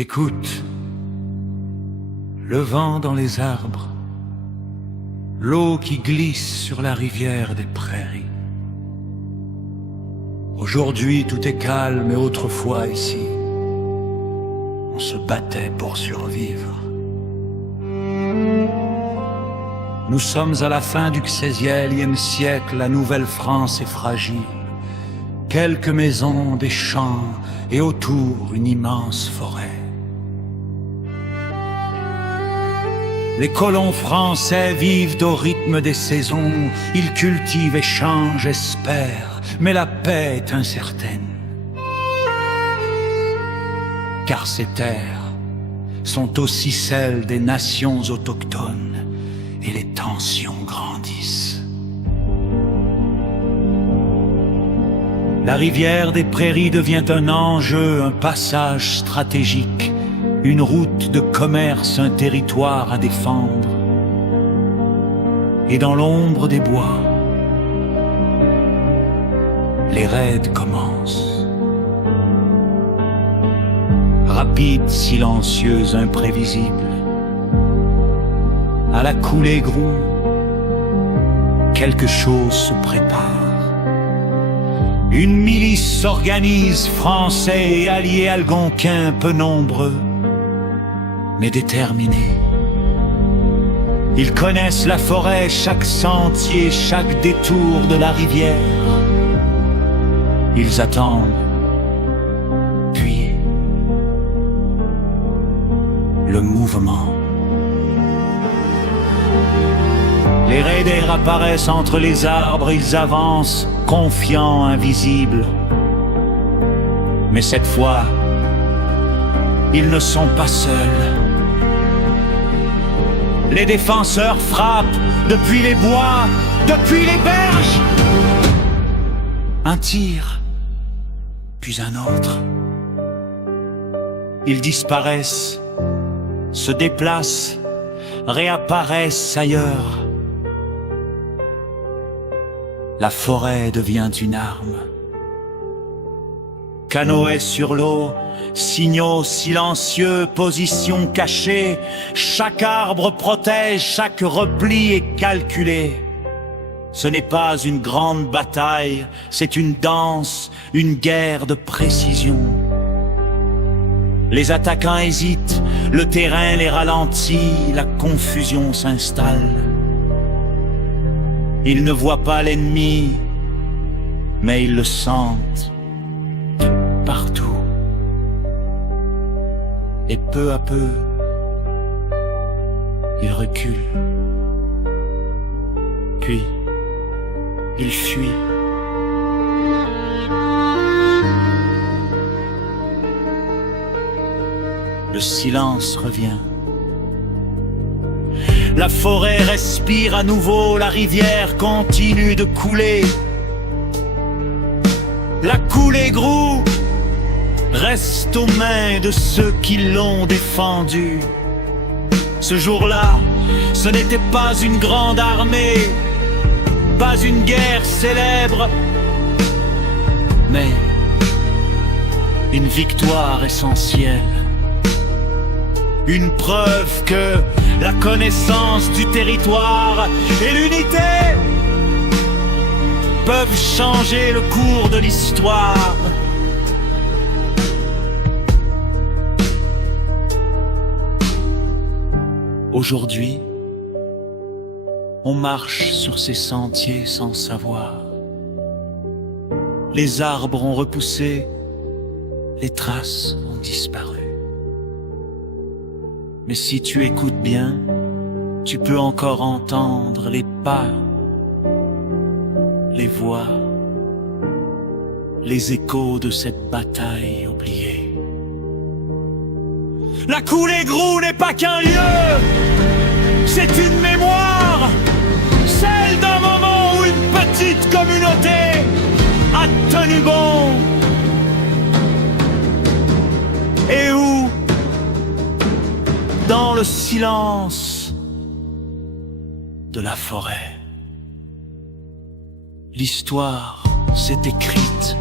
Écoute, le vent dans les arbres, l'eau qui glisse sur la rivière des prairies. Aujourd'hui tout est calme et autrefois ici, on se battait pour survivre. Nous sommes à la fin du XVIe siècle, la Nouvelle-France est fragile. Quelques maisons, des champs et autour une immense forêt. Les colons français vivent au rythme des saisons, ils cultivent, échangent, espèrent, mais la paix est incertaine. Car ces terres sont aussi celles des nations autochtones et les tensions grandissent. La rivière des prairies devient un enjeu, un passage stratégique, une route de commerce, un territoire à défendre. Et dans l'ombre des bois, les raids commencent. Rapides, silencieux, imprévisibles. À la coulée groue, quelque chose se prépare. Une milice s'organise, Français et alliés algonquins, peu nombreux, mais déterminés. Ils connaissent la forêt, chaque sentier, chaque détour de la rivière. Ils attendent, puis le mouvement. Les raiders apparaissent entre les arbres, ils avancent, confiants, invisibles. Mais cette fois, ils ne sont pas seuls. Les défenseurs frappent depuis les bois, depuis les berges. Un tir, puis un autre. Ils disparaissent, se déplacent, réapparaissent ailleurs. La forêt devient une arme. Canoës sur l'eau, signaux silencieux, positions cachées. Chaque arbre protège, chaque repli est calculé. Ce n'est pas une grande bataille, c'est une danse, une guerre de précision. Les attaquants hésitent, le terrain les ralentit, la confusion s'installe. Ils ne voient pas l'ennemi, mais ils le sentent partout. Et peu à peu, ils reculent. Puis, ils fuient. Le silence revient. La forêt respire à nouveau, la rivière continue de couler. La coulée groue reste aux mains de ceux qui l'ont défendue. Ce jour-là, ce n'était pas une grande armée, pas une guerre célèbre, mais une victoire essentielle. Une preuve que la connaissance du territoire et l'unité peuvent changer le cours de l'histoire. Aujourd'hui, on marche sur ces sentiers sans savoir. Les arbres ont repoussé, les traces ont disparu. Mais si tu écoutes bien, tu peux encore entendre les pas, les voix, les échos de cette bataille oubliée. La coulée groue n'est pas qu'un lieu, c'est une mémoire, celle d'un moment où une petite communauté a tenu bon. Et où, dans le silence de la forêt, l'histoire s'est écrite